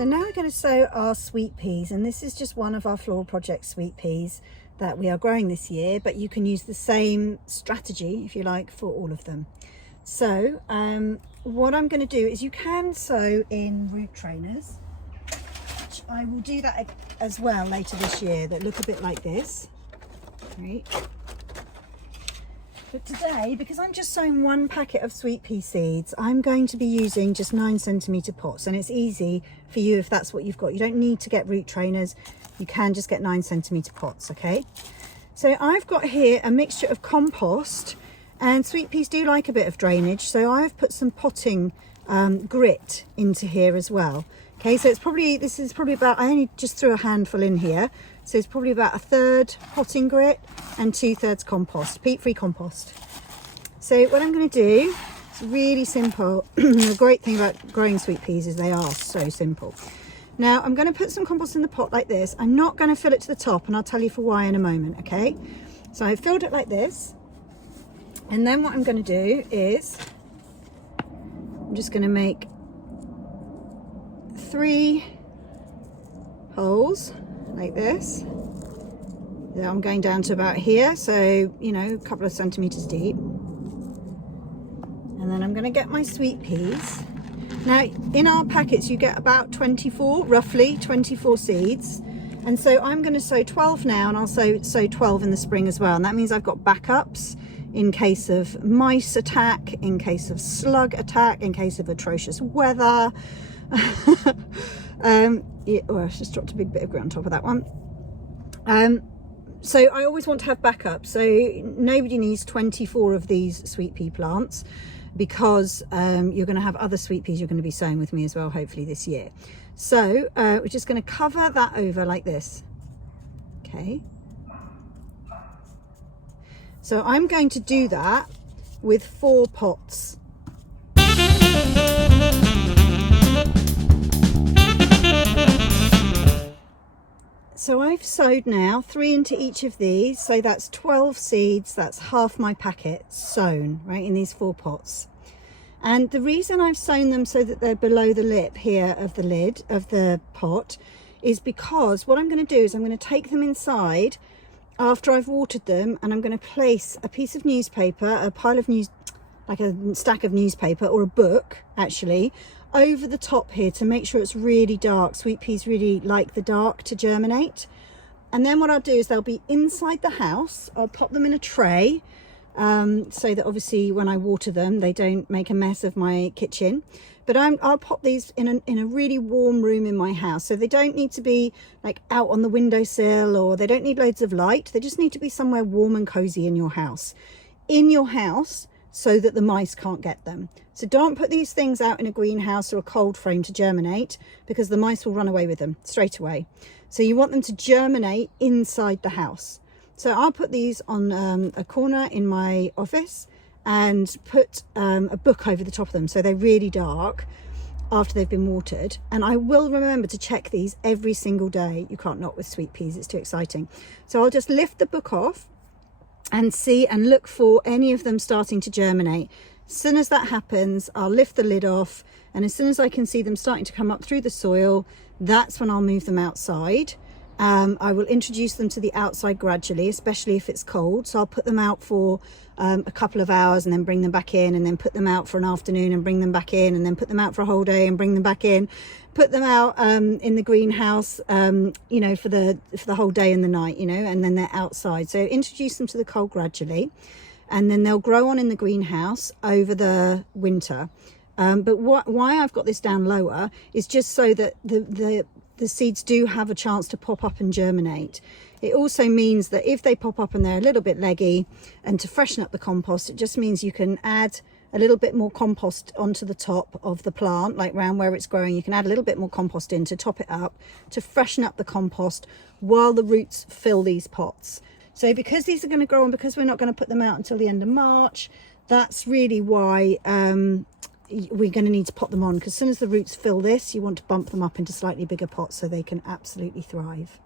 So now we're going to sow our sweet peas, and this is just one of our Floral Project sweet peas that we are growing this year, but you can use the same strategy if you like for all of them. So what I'm going to do is you can sow in root trainers, which I will do that as well later this year, that look a bit like this. Right. But today, because I'm just sowing one packet of sweet pea seeds, I'm going to be using just 9cm pots, and it's easy for you if that's what you've got. You don't need to get root trainers, you can just get 9cm pots, okay? So I've got here a mixture of compost, and sweet peas do like a bit of drainage, so I've put some potting grit into here as well. Okay, so this is probably about, I only just threw a handful in here, so it's probably about 1/3 potting grit and 2/3 compost, peat-free compost. So what I'm going to do, it's really simple. The great thing about growing sweet peas is they are so simple. Now I'm going to put some compost in the pot like this. I'm not going to fill it to the top, and I'll tell you for why in a moment, okay? So I've filled it like this, and then what I'm going to do is I'm just going to make 3 holes like this. I'm going down to about here, so you know, a couple of centimeters deep, and then I'm going to get my sweet peas. Now in our packets you get about 24, roughly 24 seeds, and so I'm going to sow 12 now, and I'll sow 12 in the spring as well, and that means I've got backups in case of mice attack, in case of slug attack, in case of atrocious weather. Yeah, oh, I just dropped a big bit of grit on top of that one. So I always want to have backup, so nobody needs 24 of these sweet pea plants, because you're going to have other sweet peas you're going to be sowing with me as well, hopefully this year. So we're just going to cover that over like this. Okay, so I'm going to do that with 4 pots. So I've sowed now 3 into each of these, so that's 12 seeds, that's half my packet sown right in these 4 pots. And the reason I've sown them so that they're below the lip here of the lid of the pot is because what I'm going to do is I'm going to take them inside after I've watered them, and I'm going to place a piece of newspaper, a pile of like a stack of newspaper, or a book actually, over the top here to make sure it's really dark. Sweet peas really like the dark to germinate. And then what I'll do is they'll be inside the house. I'll pop them in a tray so that obviously when I water them they don't make a mess of my kitchen. But I'll pop these in a really warm room in my house, so they don't need to be like out on the windowsill, or they don't need loads of light. They just need to be somewhere warm and cozy in your house. So that the mice can't get them. So don't put these things out in a greenhouse or a cold frame to germinate, because the mice will run away with them straight away. So you want them to germinate inside the house. So I'll put these on a corner in my office and put a book over the top of them so they're really dark after they've been watered. And I will remember to check these every single day. You can't not with sweet peas, it's too exciting. So I'll just lift the book off and see and look for any of them starting to germinate. As soon as that happens, I'll lift the lid off, and as soon as I can see them starting to come up through the soil, that's when I'll move them outside. I will introduce them to the outside gradually, especially if it's cold. So I'll put them out for a couple of hours and then bring them back in, and then put them out for an afternoon and bring them back in, and then put them out for a whole day and bring them back in. Put them out in the greenhouse, you know, for the whole day and the night, you know, and then they're outside. So introduce them to the cold gradually, and then they'll grow on in the greenhouse over the winter. But why I've got this down lower is just so that the seeds do have a chance to pop up and germinate. It also means that if they pop up and they're a little bit leggy, and to freshen up the compost, it just means you can add a little bit more compost onto the top of the plant, like round where it's growing. You can add a little bit more compost in to top it up, to freshen up the compost while the roots fill these pots. So because these are going to grow on, because we're not going to put them out until the end of March, that's really why we're going to need to pot them on, because as soon as the roots fill this, you want to bump them up into slightly bigger pots so they can absolutely thrive.